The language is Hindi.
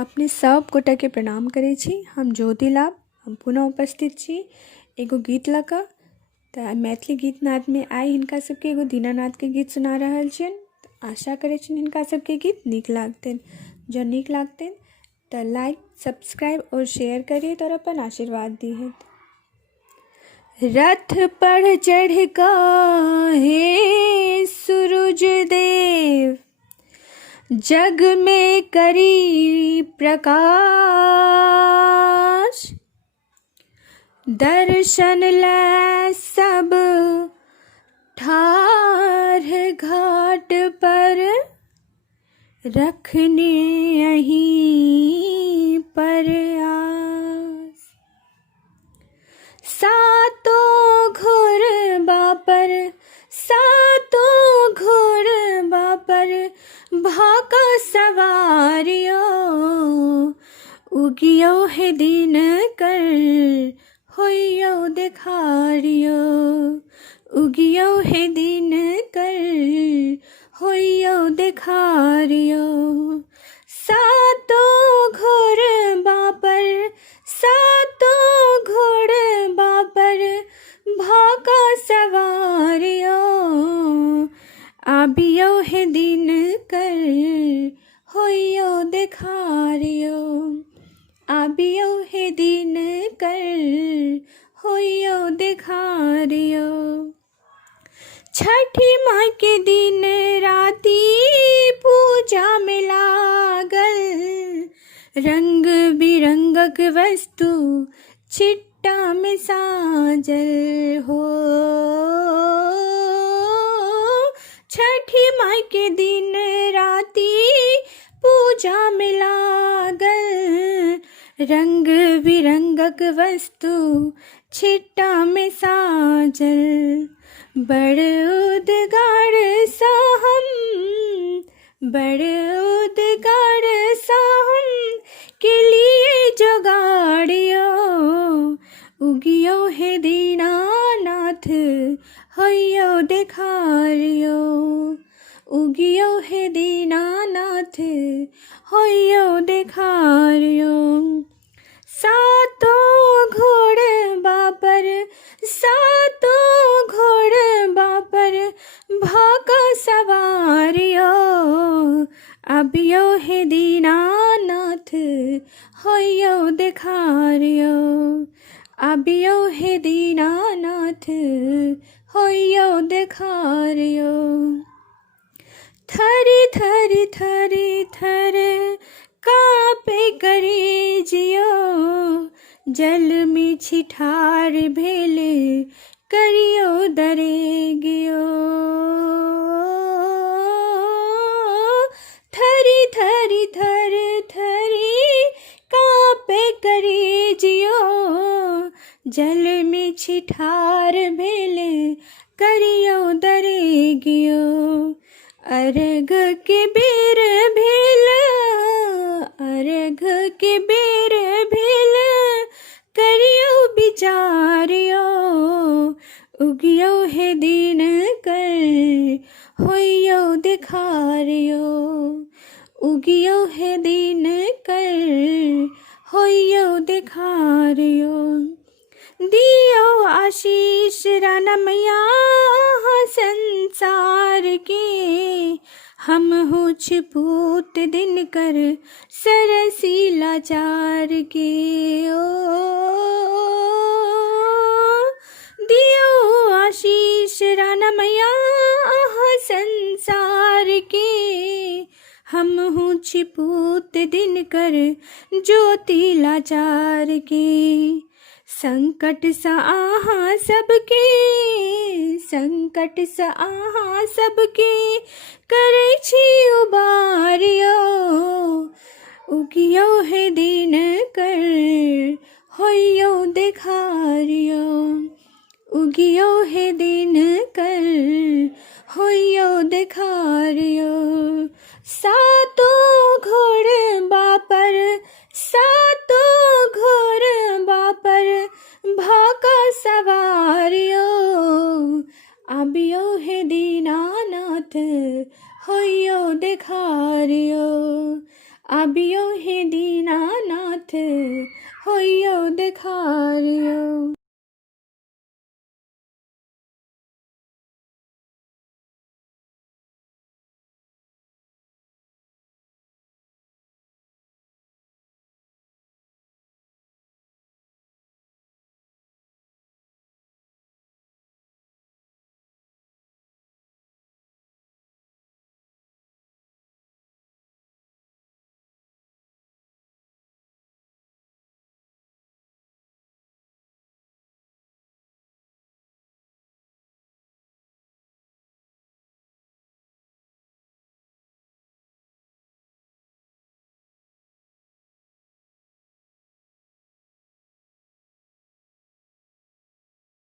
अपने सब गोटा के प्रणाम करै छी। हम ज्योति लाभ हम पुनः उपस्थित छी एगो गीत लऽ कऽ। तऽ मैथिली गीत नादमे आइ हिनका सबके एगो दीनानाथके गीत सुना रहल छियनि। आशा करै छी हिनका सबके गीत नीक लागतनि। जँ नीक लागतनि तऽ लाइक सब्सक्राइब और शेयर करिए और अपन आशीर्वाद दिए। रथ पर चढ़ कऽ हे सूरज देव, जग में करी प्रकाश। दर्शन लै सब ठाढ़ घाट पर, रखने अहीं पर आस। सातों घोर बापर, सातों घोर बापर, भाका सवारियो। उगियो है दिन कर, होइयो देखारियो। उगियो है दिन कर, होइयो देखारियो। सातों घोर बापर, सातों घोर बापर, भाका सवारियो। आबियो है दिन कर, होइयो देखारियो। आबियो है दिन कर, होइयो देखारियो। छठी माँ के दिन राती पूजा में लागल, रंग बिरंगक वस्तु छिट्टा में साजल हो। छठी माँ के दिन राती पूजा में लागल, रंग बिरंगक वस्तु छिट्टा में साजल। बड़ उद्गार सा हम, बड़ उद्गार सा हम के लिए जोगाड़ियो। उगियो है दीनानाथ, होइयो देखारियो। उगियो है दीनानाथ, होइयो देखारियो। सातों घोड़ बापर, सातों घोड़ बापर, भाका सवारियो। आबियो है दीनानाथ, होइयो देखारियो। आबियो है दीनानाथ, होइयो देखारियो। थरी थरी थरी थर कापे करे जियो, जल में छिठार भेल करियो दरेगियो। थरी थरी थर थरी कापे करे जियो, जल में छिठार भेल करियो दरेगियो। अर्घ के बेर भेल, अर्घ के बेर भेल करियो विचारियो। उगियो है दिन कर, होइयो देखारियो। उगियो है दिन कर, होइयो देखारियो। दियो आशीष राना मैया संसार के, हम हो छपूत दिन कर सरसी लाचार के। ओ दियो आशीष राना मैया संसार के, हम हो छपूत दिन कर ज्योति लाचार के। संकट सा आहा सबके, संकट सा आहा सबके, करै छी उबारियो। उगियो है दिन कर, होइयो देखारियो। उगियो है दिन कर, होइयो देखारियो। सातों घोड़ बापर, सातों घोड़ बापर, भाका सवारियो। आबियो है दीनानाथ, होइयो देखारियो। आबियो हे दीनानाथ होइयो देखारियो।